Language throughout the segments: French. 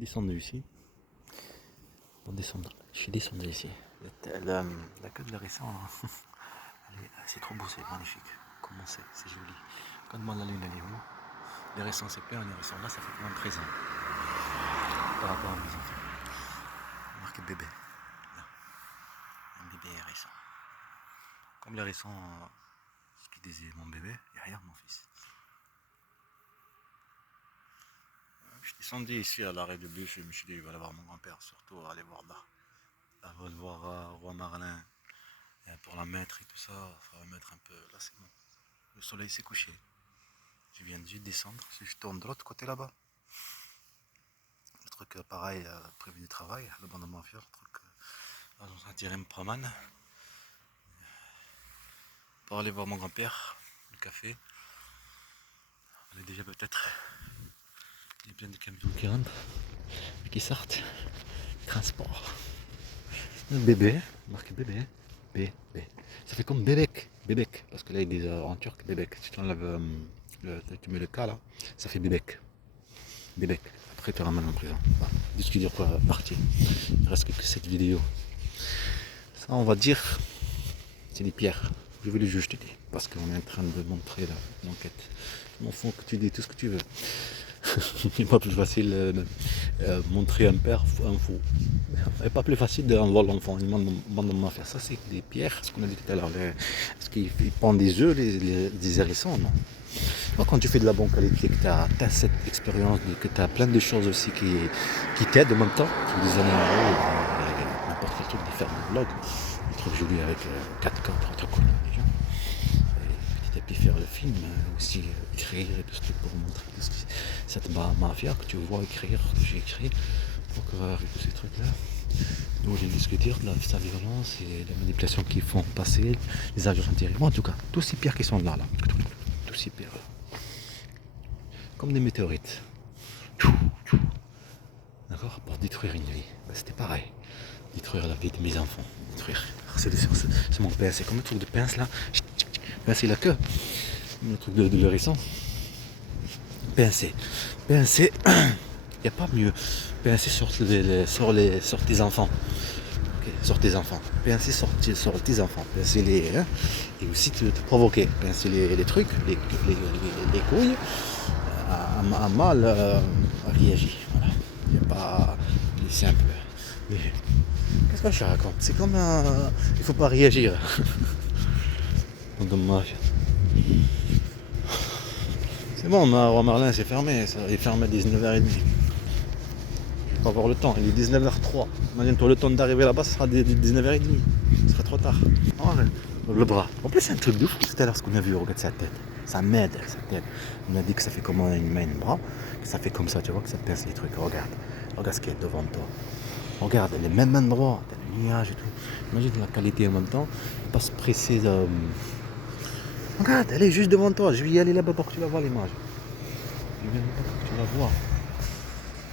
descendu ici. Pour descendre. Je suis descendu ici. La queue de l'hérisson, c'est trop beau, c'est magnifique. Comment c'est joli. Quand la lune elle est où, l'hérisson c'est plein, l'hérisson là ça fait quand même 13 ans. Par rapport à mes enfants. Marqué bébé. Là. Un bébé hérisson. Comme l'hérisson, ce qui disait mon bébé, derrière mon fils. Je suis descendu ici à l'arrêt de bus, je me suis dit, je vais aller voir mon grand-père, surtout aller voir là. Là, je vais voir Roi Merlin. Pour la mettre et tout ça, il va mettre un peu. Là, c'est bon. Le soleil s'est couché. Je viens de descendre. Si je tourne de l'autre côté là-bas, le truc pareil, prévu du travail, le banc de mafia, le truc. Là, on s'en tirer une promène pour aller voir mon grand-père, le café. On est déjà peut-être. Il y a plein de camions qui rentrent et qui sortent. Transport. Un bébé, marqué bébé. Bébé. Ça fait comme bébek. Bébek. Parce que là, ils disent en turc bébek. Si tu enlèves tu mets le cas là, ça fait bébek. Bébek. Après, tu te ramènes en prison. Voilà. Discuter pour partir. Il reste que cette vidéo. Ça, on va dire, c'est des pierres. Je veux le juge, je te dis. Parce qu'on est en train de montrer l'enquête. Je m'en fous que tu dis tout ce que tu veux. C'est pas plus facile montrer un père, un fou. C'est pas plus facile d'envoyer l'enfant. Il demande à faire ça, c'est des pierres, ce qu'on a dit tout à l'heure. Est-ce qu'ils pendent des œufs, des hérissons, non. Moi, quand tu fais de la bonne qualité, que tu as cette expérience, que tu as plein de choses aussi qui t'aident en même temps, des animaux, n'importe quel truc, de faire des vlogs, des trucs jolis avec 4K, protocole, des gens. Petit à petit faire le film, aussi écrire et tout ce truc pour montrer tout ce qui, cette mafia que tu vois écrire, que j'ai écrit, pour que tous ces trucs là. Donc j'ai discuté de sa violence et la manipulation qu'ils font passer, les agents intérieurs, en tout cas, tous ces pierres qui sont là, tous ces pierres là. Comme des météorites. D'accord. Pour détruire une vie. C'était pareil. Détruire la vie de mes enfants. Détruire. C'est mon pince, c'est comme un truc de pince là. Pincer la queue. Le truc de l'hérisson. Pincer. Pincer. Il n'y a pas mieux. Pincer sur tes enfants. Okay, sur tes enfants. Pincer sur tes enfants. Pincer les. Hein, et aussi te provoquer. Pincer les trucs, les couilles. À mal réagir. Voilà. Il n'y a pas. C'est simple. Mais qu'est-ce que je raconte? C'est comme un. Il faut pas réagir. Dommage. C'est bon, Roi Merlin c'est fermé, ça. Il est fermé à 19h30. Je vais pas avoir le temps, il est 19h03. Imagine-toi le temps d'arriver là-bas, ce sera 19h30. Ce sera trop tard. Oh, le bras. En plus, c'est un truc de fou tout à l'heure ce qu'on a vu, regarde sa tête. Ça m'aide, sa tête. On a dit que ça fait comme une main, une bras, que ça fait comme ça, tu vois, que ça pince les trucs. Regarde. Regarde ce qu'il y a devant toi. Regarde, les mêmes endroits, t'as le nuage et tout. Imagine la qualité en même temps. Pas se presser. Regarde, elle est juste devant toi. Je vais y aller là-bas pour que tu la vois l'image. Je vais là-bas pour que tu la vois.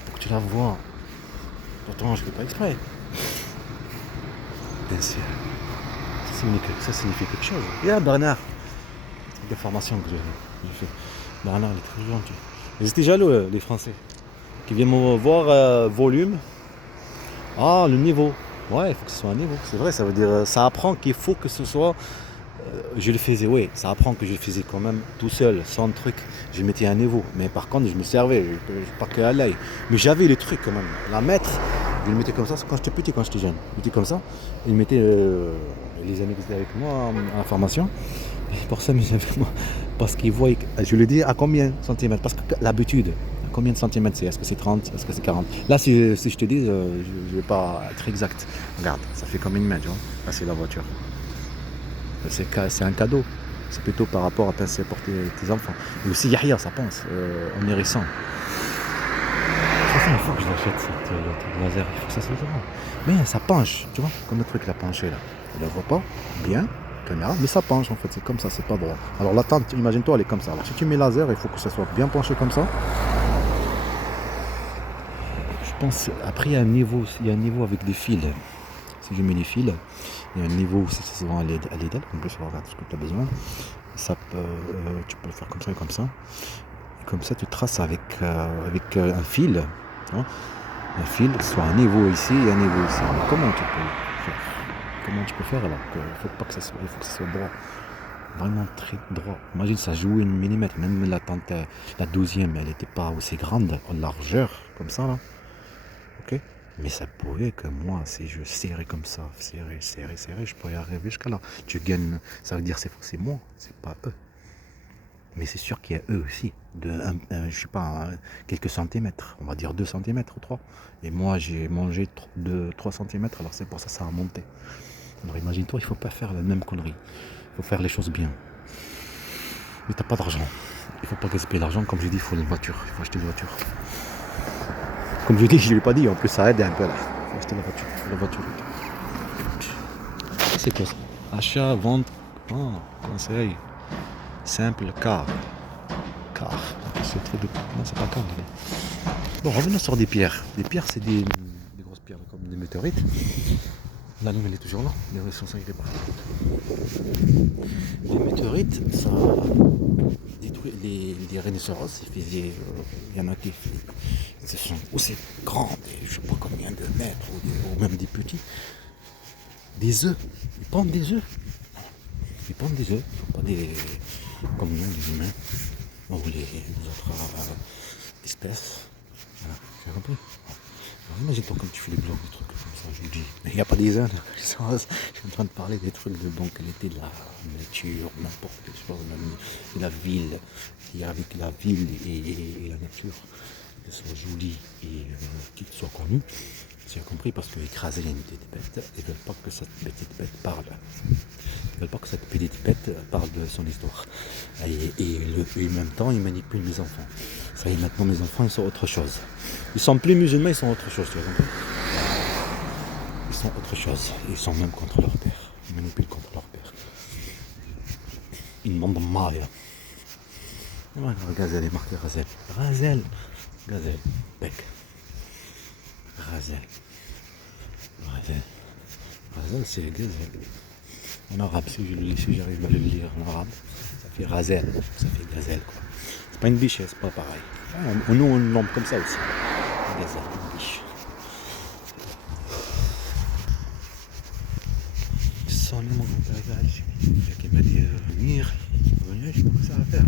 Pour que tu la vois. Pourtant, je ne fais pas exprès. Bien sûr. Ça signifie quelque chose. Regarde Bernard. Des formations que j'ai fait. Bernard, il est très gentil. Ils étaient jaloux, les Français. Qui viennent me voir volume. Ah, le niveau. Ouais, il faut que ce soit un niveau. C'est vrai, ça veut dire. Ça apprend qu'il faut que ce soit. Je le faisais, oui. Ça apprend que je le faisais quand même tout seul, sans truc. Je mettais un niveau. Mais par contre, je me servais. Pas que à l'œil. Mais j'avais les trucs quand même. La maître, je le mettais comme ça quand j'étais petit, quand j'étais jeune. Je mettais comme ça. Il mettait les amis qui étaient avec moi en formation. Et pour ça, moi, parce qu'ils voient, je le dis à combien de centimètres. Parce que l'habitude. Combien de centimètres c'est? Est-ce que c'est 30? Est-ce que c'est 40? Là, si je te dis, je ne vais pas être exact. Regarde, ça fait comme une main, tu vois. Là, c'est la voiture. C'est un cadeau. C'est plutôt par rapport à penser pour tes enfants. Et aussi, Yahya, ça pense, en hérissant. Il faut que je l'achète, cette laser. Il faut que ça soit devant. Mais ça penche, tu vois, comme le truc, la penché là. Tu la vois pas bien, caméra, mais ça penche en fait. C'est comme ça, c'est pas droit. Alors la tente, imagine-toi, elle est comme ça. Alors si tu mets laser, il faut que ça soit bien penché comme ça. Je pense, après il y a un niveau avec des fils. Si je mets les fils, il y a un niveau où c'est souvent à l'aide. En plus, regarde ce que tu as besoin. Ça peut, tu peux le faire comme ça. Et comme ça, tu traces avec un fil. Tu vois. Un fil, soit un niveau ici et un niveau ici. Mais comment tu peux faire? Comment tu peux faire alors qu'il faut pas que ça soit, il faut que ça soit droit. Vraiment très droit. Imagine ça joue une millimètre. Même la tente, la 12e, elle n'était pas aussi grande en largeur, comme ça là. Ok? Mais ça pouvait que moi, si je serrais comme ça, serrer, je pourrais arriver jusqu'à là. Tu gagnes, ça veut dire c'est moi, c'est pas eux. Mais c'est sûr qu'il y a eux aussi, je sais pas, quelques centimètres, on va dire 2 centimètres ou 3. Et moi, j'ai mangé de 3 centimètres, alors c'est pour ça que ça a monté. Alors imagine-toi, il faut pas faire la même connerie. Il faut faire les choses bien. Mais t'as pas d'argent. Il faut pas gaspiller l'argent, comme j'ai dit, il faut une voiture, il faut acheter une voiture. Comme je dis, je ne l'ai pas dit, en plus ça aide un peu là. Il faut acheter la voiture. C'est quoi ça? Achat, vente, conseil. Simple, car. C'est trop de... Non, c'est pas car. Bon, revenons sur des pierres. Des pierres, c'est des grosses pierres comme des météorites. La lune, elle est toujours là. Les sont il est parti. Les météorites, ça détruit les rhinocéros. Il y en a qui sont aussi grands, je ne sais pas combien de mètres, ou même des petits. Des œufs. Ils pondent des œufs. Ils pondent des œufs, pas des comme nous, les humains, ou les autres espèces. Voilà, tu as compris? Alors, imagine-toi comme tu fais les blocs, des trucs comme ça, je vous dis. Il n'y a pas des ânes, je suis en train de parler des trucs de bonne qualité, de la nature, n'importe quelle chose, même de la ville, qui avec la ville et la nature, qu'elle soit jolie et qu'il soit connu. Tu as compris, parce qu'écraser une petite bête, ils ne veulent pas que cette petite bête parle. Ils ne veulent pas que cette petite bête parle de son histoire. Et en même temps, ils manipulent mes enfants. Ça y est, maintenant, mes enfants, ils sont autre chose. Ils sont plus musulmans, ils sont autre chose, tu as compris? Ils sont autre chose. Ils sont même contre leur père. Ils manipulent contre leur père. Ils demandent de Maria. Gazelle est marqué Razel. Razel. Gazelle. Bec. Razel. Razel, c'est gazelle. En arabe, si j'arrive à le lire en arabe, ça fait Razel. Ça fait gazelle, quoi. C'est pas une biche, c'est pas pareil. Enfin, nous, on nomme comme ça aussi. Gazelle, une biche. Son nom, mon grand-père, qui m'a dit venir, je sais pas ce que ça va faire.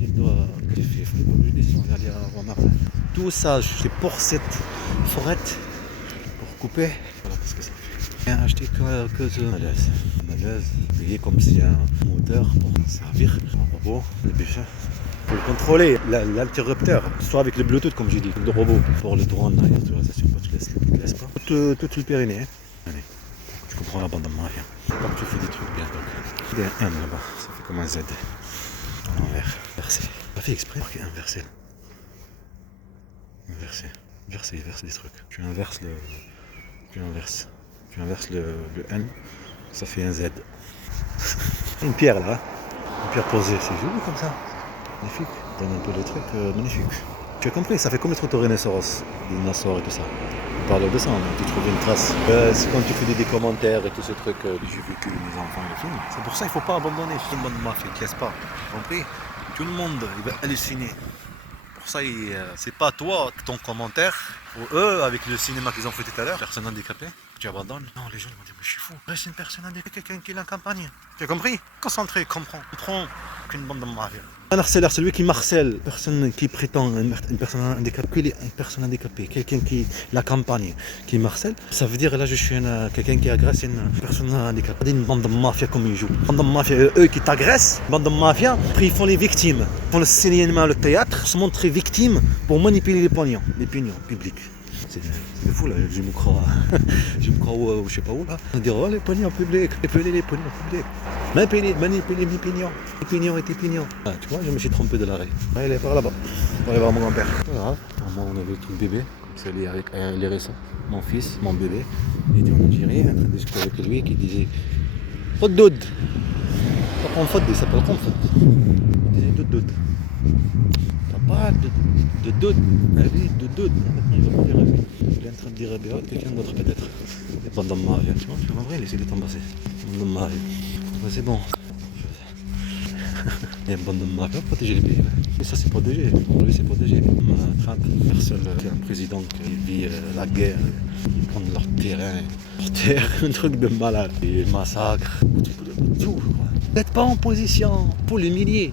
Il doit il faut que je descende, aller à Romarin. Tout ça, c'est pour cette forêt, pour couper. Voilà ce que ça fait. J'ai acheté que de malaise, payé comme si un moteur pour servir un robot, le bûcher. Pour le contrôler, l'interrupteur, soit avec le Bluetooth comme j'ai dit, le robot pour le drone, l'autorisation, tu ne laisses pas. Tout le périnée. Hein. Allez, tu comprends l'abandonnement, viens. Pas que tu fais des trucs bien. Il y a un M là-bas, ça fait comme un Z. À l'envers, versé. Pas fait exprès, marqué inversé. Verser des trucs. Tu inverses le N, ça fait un Z. Une pierre là, une pierre posée, c'est joli comme ça. Magnifique, donne un peu de trucs magnifiques. Tu as compris, ça fait comme le truc de rhinocéros, des dinosaures et tout ça. On parle de ça, tu trouves une trace. C'est quand tu fais des commentaires et tout ce truc, j'ai vécu mes enfants et les films. C'est pour ça qu'il ne faut pas abandonner. Tout le monde m'a fait, ne te laisse pas. Tu as compris? Tout le monde, il va halluciner. Pour ça, c'est pas toi, ton commentaire. Pour eux, avec le cinéma qu'ils ont fait tout à l'heure, personne handicapée, tu abandonnes. Non, les gens ils vont dire, mais je suis fou. Reste une personne handicapée, quelqu'un qui est en campagne. Tu as compris? Concentré, comprends. Comprends qu'une bande de mafia. Un harceleur, c'est lui qui marcelle, une personne qui prétend une personne handicapée, quelqu'un qui la campagne, qui marcelle. Ça veut dire là je suis quelqu'un qui agresse une personne handicapée. Une bande de mafia comme ils jouent. Une bande de mafia, eux qui t'agressent, une bande de mafia, après ils font les victimes. Ils font le cinéma, le théâtre, se montrer victimes pour manipuler les pignons publics. C'est fou là, je me crois je sais pas où là. On dirait, oh les pignons publics, les pignons publics. Manipuler mes pignons. Les pignons et tes pignons. Ah, tu vois, je me suis trompé de l'arrêt. Ouais, il est par là-bas. On va aller voir mon grand-père. Voilà. Moi, on avait tout le bébé. C'est les récents. Mon fils, mon bébé. Il était en Algérie, en train de discuter avec lui qui disait Foddoud. Ça prend Foddoud, il s'appelle comme Foddoud. Il disait Doud. T'as pas de doute. Ah oui, de doute. Maintenant, il va pas dire Rabbi. Il est en train de dire Rabbi, quelqu'un d'autre peut-être. Les bandes de Maria, tu vois, en vrai, il essaie de t'embrasser. Les bandes de Maria. Ouais, c'est bon. Il y a un bon nombre de protéger les pays. Et ça c'est protégé, pour lui c'est protégé. On a crainte, personne, un président qui vit la guerre, ils prennent leur terrain, leur terre, un truc de malade. Et massacre, tout. N'êtes pas en position pour l'humilier.